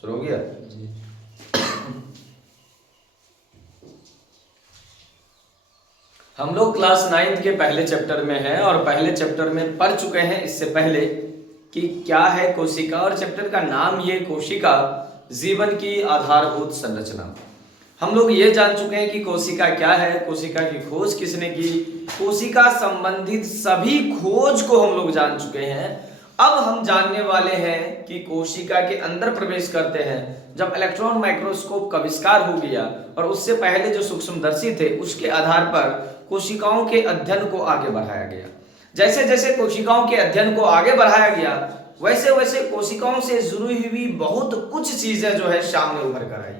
शुरू हो गया जी। हम लोग क्लास 9 के पहले चैप्टर में हैं और पहले चैप्टर में पढ़ चुके हैं इससे पहले कि क्या है कोशिका, और चैप्टर का नाम ये कोशिका जीवन की आधारभूत संरचना। हम लोग ये जान चुके हैं कि कोशिका क्या है, कोशिका की खोज किसने की, कोशिका संबंधित सभी खोज को हम लोग जान चुके हैं। अब हम जानने वाले हैं कि कोशिका के अंदर प्रवेश करते हैं जब इलेक्ट्रॉन माइक्रोस्कोप का आविष्कार हो गया और उससे पहले जो सूक्ष्मदर्शी थे उसके आधार पर कोशिकाओं के अध्ययन को आगे बढ़ाया गया। जैसे जैसे कोशिकाओं के अध्ययन को आगे बढ़ाया गया वैसे वैसे कोशिकाओं से जुड़ी हुई बहुत कुछ चीजें जो है सामने उभर कर आई।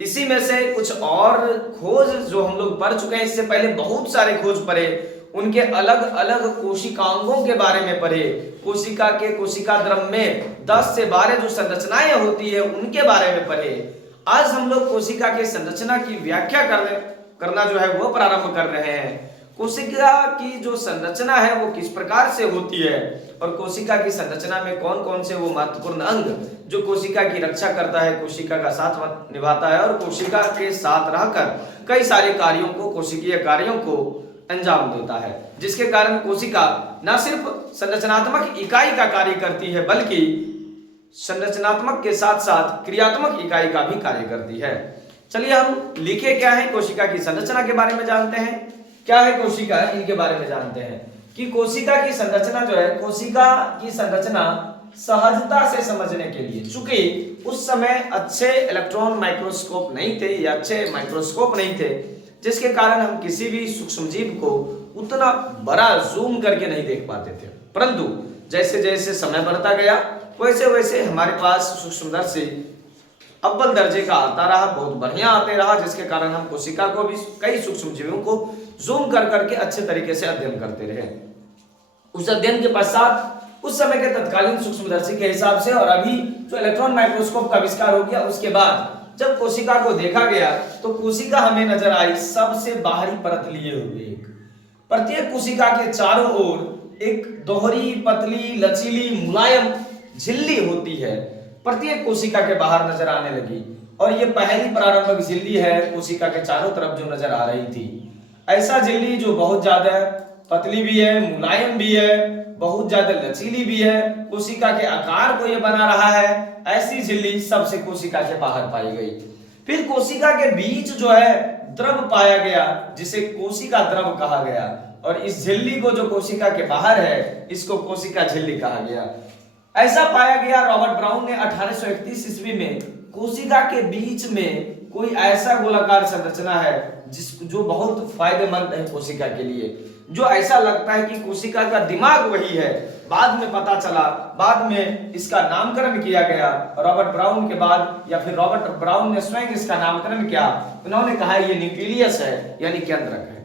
इसी में से कुछ और खोज जो हम लोग पढ़ चुके हैं, इससे पहले बहुत सारे खोज पढ़े, उनके अलग अलग कोशिकांगों के बारे में पढ़े, कोशिका के कोशिका द्रव में 10 से 12 जो संरचनाएं होती है उनके बारे में पढ़े। आज हम लोग कोशिका की संरचना की व्याख्या करना जो है वो प्रारंभ कर रहे हैं। कोशिका की जो संरचना है वो किस प्रकार से होती है और कोशिका की संरचना में कौन कौन से वो महत्वपूर्ण अंग जो कोशिका की रक्षा करता है, कोशिका का साथ निभाता है और कोशिका के साथ रहकर कई सारे कार्यों को, कोशिकीय कार्यों को अंजाम देता है, जिसके कारण कोशिका न सिर्फ संरचनात्मक इकाई का कार्य करती है बल्कि संरचनात्मक के साथ साथ क्रियात्मक इकाई का भी कार्य करती है। चलिए हम लिखे क्या है, कोशिका की संरचना के बारे में जानते हैं। क्या है कोशिका, इनके बारे में जानते हैं कि कोशिका की संरचना जो है, कोशिका की संरचना सहजता से समझने के लिए, चूंकि उस समय अच्छे इलेक्ट्रॉन माइक्रोस्कोप नहीं थे या अच्छे माइक्रोस्कोप नहीं थे, जिसके कारण हम किसी भी सूक्ष्म जीव को उतना बड़ा जूम करके नहीं देख पाते थे। परंतु जैसे जैसे समय बढ़ता गया वैसे वैसे हमारे पास सूक्ष्मदर्शी अव्वल दर्जे का आता रहा, बहुत बढ़िया आते रहा, जिसके कारण हम कोशिका को भी कई सूक्ष्म जीवों को जूम कर करके अच्छे तरीके से अध्ययन करते रहे। उस अध्ययन के पश्चात उस समय के तत्कालीन सूक्ष्मदर्शी के हिसाब से और अभी जो इलेक्ट्रॉन माइक्रोस्कोप का आविष्कार हो गया उसके बाद जब कोशिका को देखा गया तो कोशिका हमें नजर आई सबसे बाहरी परत लिए हुए। प्रत्येक कोशिका के चारों ओर एक दोहरी, पतली, लचीली, मुलायम झिल्ली होती है, प्रत्येक कोशिका के बाहर नजर आने लगी और ये पहली प्रारंभिक झिल्ली है कोशिका के चारों तरफ जो नजर आ रही थी। ऐसा झिल्ली जो बहुत ज्यादा पतली भी है, मुलायम भी है, बहुत ज्यादा लचीली भी है, कोशिका के आकार को ये बना रहा है, ऐसी झिल्ली सबसे कोशिका के बाहर पाई गई। फिर कोशिका के बीच जो है द्रव पाया गया जिसे कोशिका द्रव कहा गया और इस झिल्ली को जो कोशिका के बाहर है इसको कोशिका झिल्ली कहा गया। ऐसा पाया गया रॉबर्ट ब्राउन ने 1831 ईस्वी में कोशिका के बीच में कोई ऐसा गोलाकार संरचना है जो बहुत फायदेमंद है कोशिका के लिए, जो ऐसा लगता है कि कोशिका का दिमाग वही है। बाद में पता चला, बाद में इसका नामकरण किया गया रॉबर्ट ब्राउन के बाद, या फिर रॉबर्ट ब्राउन ने स्वयं इसका नामकरण किया। उन्होंने कहा ये न्यूक्लियस है यानी केंद्रक है।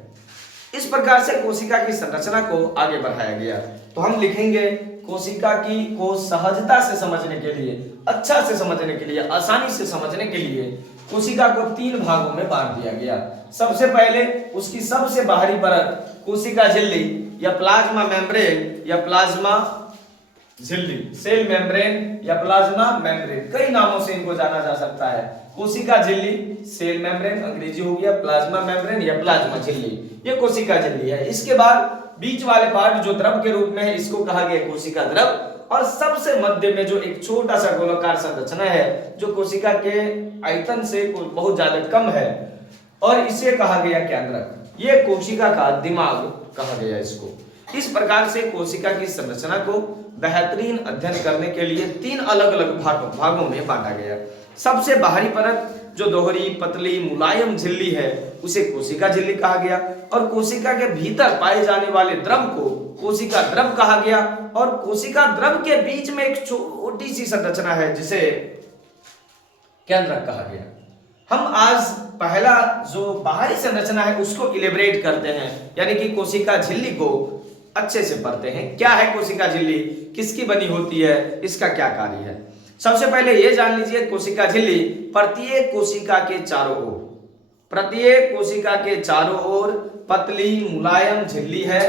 इस प्रकार से कोशिका की संरचना को आगे बढ़ाया गया। तो हम लिखेंगे कोशिका की को सहजता से समझने के लिए, अच्छा से समझने के लिए, आसानी से समझने के लिए कोशिका को 3 भागों में बांट दिया गया। सबसे पहले उसकी सबसे बाहरी परत कोशिका झिल्ली या प्लाज्मा मेम्ब्रेन या प्लाज्मा झिल्ली, सेल मेम्ब्रेन या प्लाज्मा मेम्ब्रेन, कई नामों से इनको जाना जा सकता है। कोशिका झिल्ली, सेल मेम्ब्रेन अंग्रेजी हो गया, प्लाज्मा मेम्ब्रेन या प्लाज्मा झिल्ली, ये कोशिका झिल्ली है। इसके बाद बीच वाले पार्ट जो द्रव के रूप में है इसको कहा गया कोशिका द्रव, और सबसे मध्य में जो एक छोटा सा गोलाकार संरचना है जो कोशिका के आयतन से बहुत ज्यादा कम है और इसे कहा गया केंद्रक, ये कोशिका का दिमाग कहा गया इसको। इस प्रकार से कोशिका की संरचना को बेहतरीन अध्ययन करने के लिए 3 अलग अलग भागों में बांटा गया। सबसे बाहरी परत जो दोहरी, पतली, मुलायम झिल्ली है उसे कोशिका झिल्ली कहा गया और कोशिका के भीतर पाए जाने वाले द्रव को कोशिका द्रव कहा गया और कोशिका द्रव के बीच में एक छोटी सी संरचना है जिसे केंद्रक कहा गया। हम आज पहला जो बाहरी संरचना है उसको इलेबरेट करते हैं, यानी कि कोशिका झिल्ली को अच्छे से पढ़ते हैं। क्या है कोशिका झिल्ली, किसकी बनी होती है, इसका क्या कार्य है। सबसे पहले यह जान लीजिए कोशिका झिल्ली प्रत्येक कोशिका के चारों ओर, प्रत्येक कोशिका के चारों ओर पतली मुलायम झिल्ली है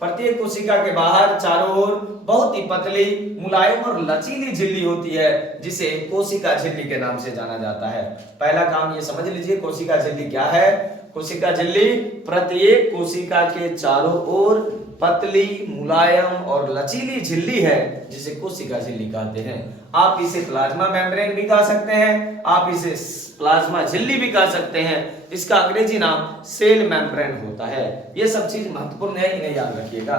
प्रत्येक कोशिका के बाहर चारों ओर बहुत ही पतली, मुलायम और लचीली झिल्ली होती है, जिसे कोशिका झिल्ली के नाम से जाना जाता है। पहला काम ये समझ लीजिए, कोशिका झिल्ली क्या है। कोशिका झिल्ली प्रत्येक कोशिका के चारों ओर पतली, मुलायम और लचीली झिल्ली है, जिसे कोशिका झिल्ली कहते हैं। आप इसे प्लाज्मा मेम्ब्रेन भी कह सकते हैं, आप इसे प्लाज्मा झिल्ली भी कह सकते हैं। इसका अंग्रेजी नाम सेल मेम्ब्रेन होता है। ये सब चीज महत्वपूर्ण है, इन्हें याद रखिएगा।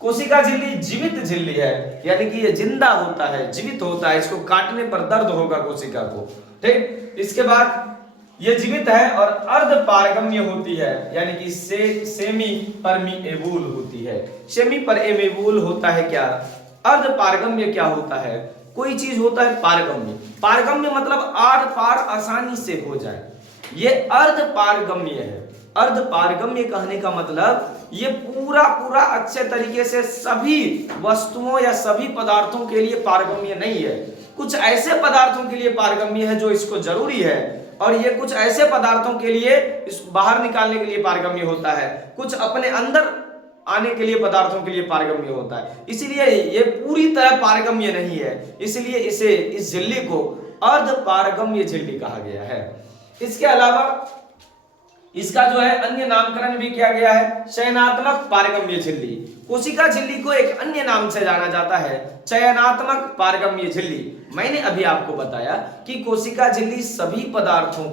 कोशिका झिल्ली जीवित झिल्ली है, यानी कि ये जिंदा होता है, जीवित होता है। इसको काटने पर दर्द होगा कोशिका को, ठीक। इसके बाद ये जीवित है और अर्ध पारगम्य होती है, यानी कि सेमी परमीएबल होती है। सेमी परमीएबल होता है क्या, अर्ध पारगम्य क्या होता है। कोई चीज होता है पारगम्य, पारगम्य मतलब आर पार आसानी से हो जाए, ये अर्ध पारगम्य है। अर्ध पारगम्य कहने का मतलब ये पूरा पूरा अच्छे तरीके से सभी वस्तुओं या सभी पदार्थों के लिए पारगम्य नहीं है। कुछ ऐसे पदार्थों के लिए पारगम्य है जो इसको जरूरी है, और ये कुछ ऐसे पदार्थों के लिए इसको बाहर निकालने के लिए पारगम्य होता है, कुछ अपने अंदर आने के लिए पदार्थों के लिए पारगम्य होता है। इसीलिए ये पूरी तरह पारगम्य नहीं है, इसलिए इसे इस झिल्ली को अर्ध पारगम्य झिल्ली कहा गया है। इसके अलावा इसका जो है अन्य नामकरण भी किया गया है, चयनात्मक पारगम्य झिल्ली। कोशिका झिल्ली को एक अन्य नाम से जाना जाता है, चयनात्मक पारगम्य झिल्ली। मैंने अभी आपको बताया कि कोशिका झिल्ली सभी पदार्थों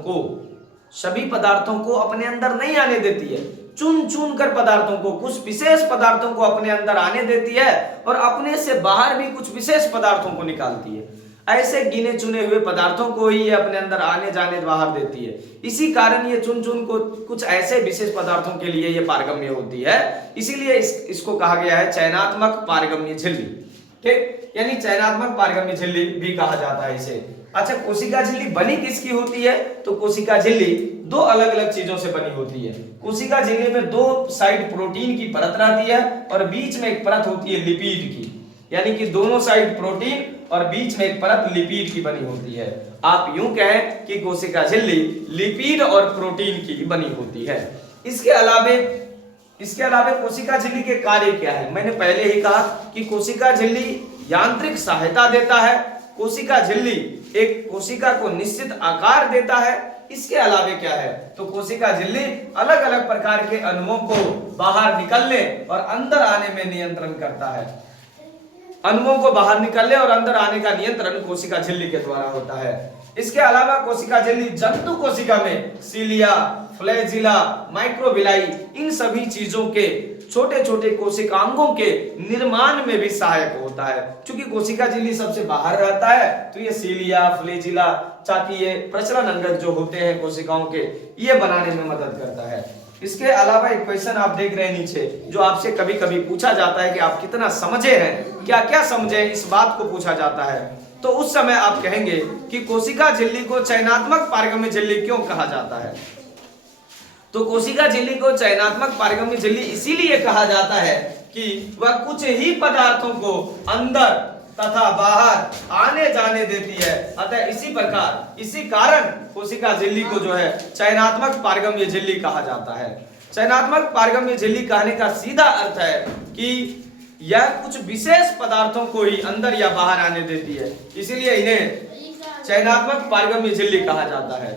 को अपने अंदर नहीं आने देती है, चुन चुन कर पदार्थों को, कुछ विशेष पदार्थों को अपने अंदर आने देती है और अपने से बाहर भी कुछ विशेष पदार्थों को निकालती है। ऐसे गिने चुने हुए पदार्थों को ही ये अपने अंदर आने जाने बाहर देती है। इसी कारण ये चुन चुन को कुछ ऐसे विशेष पदार्थों के लिए ये पारगम्य होती है, इसीलिए इसको कहा गया है चयनात्मक पारगम्य झिल्ली, ठीक। यानी चयनात्मक पारगम्य झिल्ली भी कहा जाता है इसे। अच्छा, कोशिका झिल्ली बनी किसकी होती है, तो कोशिका झिल्ली दो अलग अलग चीजों से बनी होती है। कोशिका झिल्ली में दो साइड प्रोटीन की परत रहती है और बीच में एक परत होती है लिपिड की, यानी कि दोनों साइड प्रोटीन और बीच में एक परत लिपिड की बनी होती है। आप यूं कहें कि कोशिका झिल्ली लिपिड और प्रोटीन की बनी होती है। इसके अलावे कोशिका झिल्ली के कार्य क्या है। मैंने पहले ही कहा कि कोशिका झिल्ली यांत्रिक सहायता देता है, कोशिका झिल्ली एक कोशिका को निश्चित आकार देता है। इसके अलावे क्या है, तो कोशिका झिल्ली अलग अलग प्रकार के अणुओं को बाहर निकलने और अंदर आने में नियंत्रण करता है। अणुओं को बाहर निकलने और अंदर आने का नियंत्रण कोशिका झिल्ली के द्वारा होता है। इसके अलावा कोशिका झिल्ली जंतु कोशिका में सीलिया, फ्लैजिला, माइक्रोविलाई, इन सभी चीजों के छोटे छोटे कोशिकांगों के निर्माण में भी सहायक होता है। क्योंकि कोशिका झिल्ली सबसे बाहर रहता है, तो ये सीलिया, फ्लैजिला, ताकि ये प्रचलन अंग जो होते हैं कोशिकाओं के, ये बनाने में मदद करता है। इसके अलावा एक क्वेश्चन आप देख रहे हैं नीचे, जो आपसे कभी कभी पूछा जाता है कि आप कितना समझे हैं, क्या क्या समझे, इस बात को पूछा जाता है। तो उस समय आप कहेंगे कि कोशिका झिल्ली को चयनात्मक पारगम्य झिल्ली क्यों कहा जाता है। तो कोशिका झिल्ली को चयनात्मक पारगम्य झिल्ली इसीलिए कहा जाता है कि वह कुछ ही पदार्थों को अंदर तथा बाहर आने जाने देती है। अतः इसी कारण कोशिका झिल्ली को जो है चयनात्मक पारगम्य झिल्ली कहा जाता है। चयनात्मक पारगम्य झिल्ली कहने का सीधा अर्थ है कि यह कुछ विशेष पदार्थों को ही अंदर या बाहर आने देती है, इसीलिए इन्हें चयनात्मक पारगम्य झिल्ली कहा जाता है।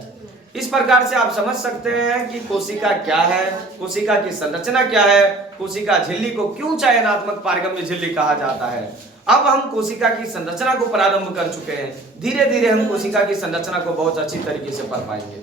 इस प्रकार से आप समझ सकते हैं कि कोशिका क्या है, कोशिका की संरचना क्या है, कोशिका झिल्ली को क्यों चयनात्मक पारगम्य झिल्ली कहा जाता है। अब हम कोशिका की संरचना को प्रारंभ कर चुके हैं, धीरे धीरे हम कोशिका की संरचना को बहुत अच्छी तरीके से पढ़ पाएंगे।